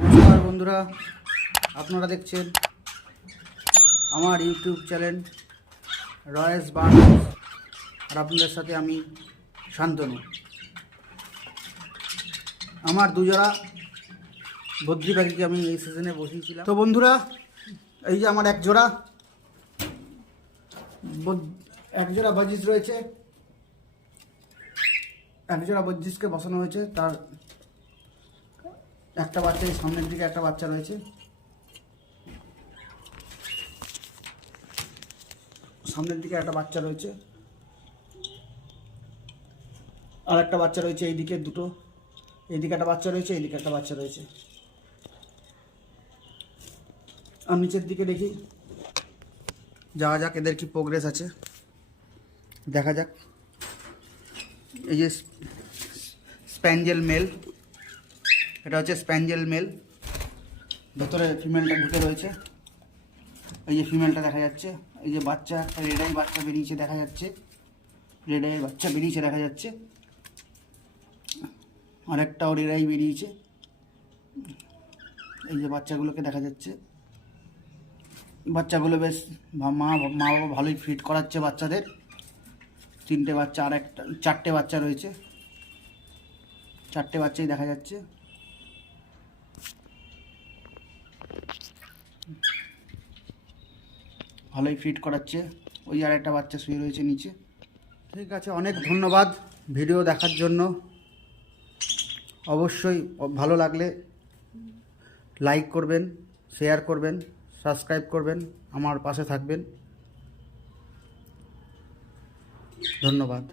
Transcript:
নমস্কার বন্ধুরা, আপনারা দেখছেন আমার ইউটিউব চ্যানেল রয়েস বার্ড। আর আপনাদের সাথে আমি শান্তনু। আমার দুজোড়া বদ্রি পাখিকে আমি এই সিজনে বসিয়েছিলাম। তো বন্ধুরা, এই যে আমার এক জোড়া বজিস রয়েছে, এক জোড়া বজিসকে বসানো হয়েছে। তার একটা বাচ্চা, এই সামনের দিকে একটা বাচ্চা রয়েছে, সামনের দিকে একটা বাচ্চা রয়েছে, আর একটা বাচ্চা রয়েছে এইদিকে দুটো, এইদিকে একটা বাচ্চা রয়েছে, এইদিকে একটা বাচ্চা রয়েছে। আর নিচের দিকে দেখি, যাওয়া যাক, এদের কি প্রোগ্রেস আছে দেখা যাক। এই যে স্প্যাঞ্জেল মেল, এটা হচ্ছে স্প্যাঞ্জেল মেল, ভেতরে ফিমেলটা ঢুকে রয়েছে। এই যে ফিমেলটা দেখা যাচ্ছে, এই যে বাচ্চা, একটা রেডাই বাচ্চা বেরিয়েছে দেখা যাচ্ছে, রেডাইয়ের বাচ্চা বেরিয়েছে দেখা যাচ্ছে, আরেকটাও রেডাই বেরিয়েছে। এই যে বাচ্চাগুলোকে দেখা যাচ্ছে, বাচ্চাগুলো বেশ মা বাবা ভালোই ফিট করাচ্ছে বাচ্চাদের। তিনটে বাচ্চা, আর একটা চারটে বাচ্চা রয়েছে, চারটে বাচ্চাই দেখা যাচ্ছে। ভালোই ফিট করাচ্ছে। ওই আর একটা বাচ্চা শুয়ে রয়েছে নিচে। ঠিক আছে, অনেক ধন্যবাদ ভিডিও দেখার জন্য। অবশ্যই ভালো লাগলে লাইক করবেন, শেয়ার করবেন, সাবস্ক্রাইব করবেন, আমার পাশে থাকবেন। ধন্যবাদ।